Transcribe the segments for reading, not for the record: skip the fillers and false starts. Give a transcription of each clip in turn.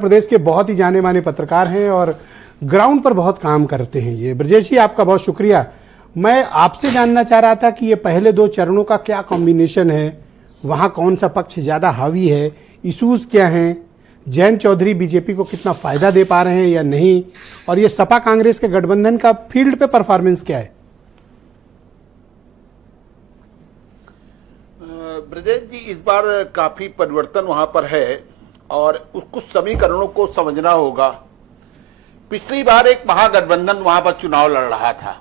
प्रदेश के बहुत ही जाने माने पत्रकार हैं और ग्राउंड पर बहुत काम करते हैं। ये ब्रजेश जी, आपका बहुत शुक्रिया। मैं आपसे जानना चाह रहा था कि ये पहले दो चरणों का क्या कॉम्बिनेशन है, वहाँ कौन सा पक्ष ज़्यादा हावी है, इशूज़ क्या हैं, जयंत चौधरी बीजेपी को कितना फ़ायदा दे पा रहे हैं या नहीं, और ये सपा कांग्रेस के गठबंधन का फील्ड पे परफॉर्मेंस क्या है? ब्रजेश जी, इस बार काफी परिवर्तन वहां पर है और कुछ समीकरणों को समझना होगा। पिछली बार एक महागठबंधन वहां पर चुनाव लड़ रहा था,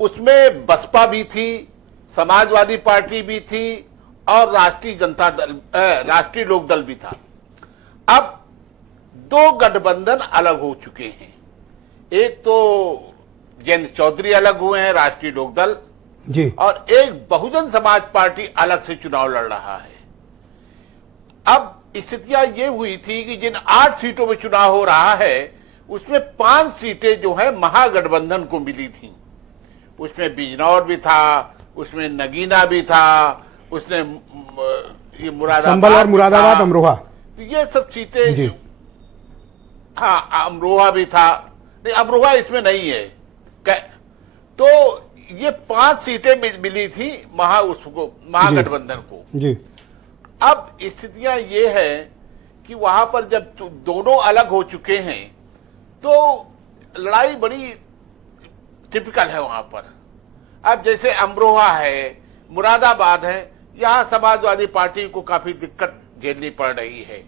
उसमें बसपा भी थी, समाजवादी पार्टी भी थी और राष्ट्रीय लोक दल भी था। अब दो गठबंधन अलग हो चुके हैं। एक तो जयंत चौधरी अलग हुए हैं, राष्ट्रीय लोक दल जी, और एक बहुजन समाज पार्टी अलग से चुनाव लड़ रहा है। अब स्थितियां ये हुई थी कि जिन 8 सीटों में चुनाव हो रहा है उसमें 5 सीटें जो है महागठबंधन को मिली थी। उसमें बिजनौर भी था, उसमें नगीना भी था, उसमें ये संभल और मुरादाबाद, अमरोहा, तो ये सब सीटें, हाँ अमरोहा भी था, नहीं अमरोहा इसमें नहीं है। तो ये 5 सीटें मिली थी महागठबंधन को जी। अब स्थितियां ये है कि वहां पर जब दोनों अलग हो चुके हैं तो लड़ाई बड़ी टिपिकल है वहां पर। अब जैसे अमरोहा है, मुरादाबाद है, यहां समाजवादी पार्टी को काफी दिक्कत झेलनी पड़ रही है,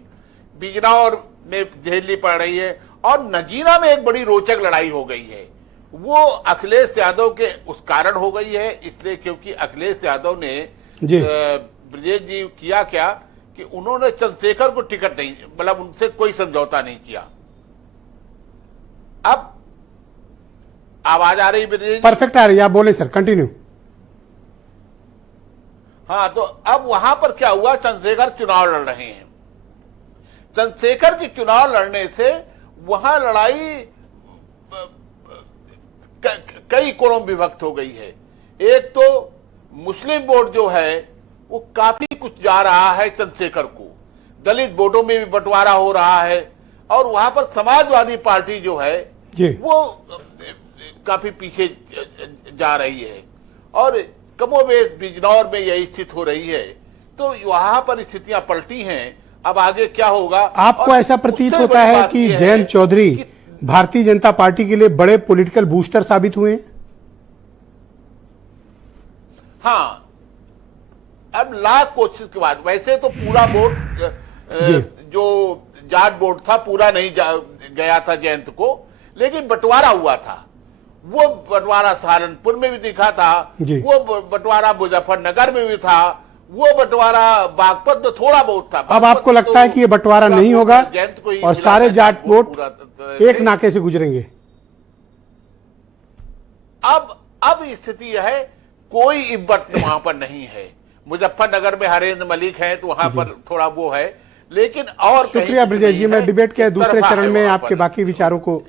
बिजनौर में झेलनी पड़ रही है, और नगीना में एक बड़ी रोचक लड़ाई हो गई है। वो अखिलेश यादव के उस कारण हो गई है, इसलिए क्योंकि अखिलेश यादव ने ब्रजेश जी किया क्या कि उन्होंने चंद्रशेखर को टिकट नहीं, मतलब उनसे कोई समझौता नहीं किया। अब आवाज आ रही ब्रजेश? परफेक्ट आ रही है, आप बोले सर, कंटिन्यू। हाँ, तो अब वहां पर क्या हुआ, चंद्रशेखर चुनाव लड़ रहे हैं। चंद्रशेखर की चुनाव लड़ने से वहां लड़ाई कई कोणों में विभक्त हो गई है। एक तो मुस्लिम वोट जो है वो काफी कुछ जा रहा है चंद्रशेखर को, दलित वोटों में भी बंटवारा हो रहा है, और वहां पर समाजवादी पार्टी जो है वो काफी पीछे जा रही है, और कमोबेश बिजनौर में यही स्थिति हो रही है। तो वहां पर स्थितियां पलटी हैं। अब आगे क्या होगा? आपको ऐसा प्रतीत होता है कि जयंत चौधरी भारतीय जनता पार्टी के लिए बड़े पॉलिटिकल बूस्टर साबित हुए? हाँ, अब लाख कोशिश के बाद, वैसे तो पूरा वोट जो जाट वोट था पूरा नहीं गया था जयंत को, लेकिन बंटवारा हुआ था। वो बंटवारा सहारनपुर में भी दिखा था, वो बंटवारा मुजफ्फरनगर में भी था, वो बंटवारा बागपत में थोड़ा बहुत था। अब आपको लगता है कि ये बंटवारा नहीं होगा और सारे जाट वोट एक नाके से गुजरेंगे? अब स्थिति है, कोई इब्बत वहां पर नहीं है। मुजफ्फरनगर में हरेंद्र मलिक है तो वहां पर थोड़ा वो है, लेकिन और शुक्रिया ब्रजेश जी। मैं डिबेट के दूसरे चरण में आपके बाकी विचारों को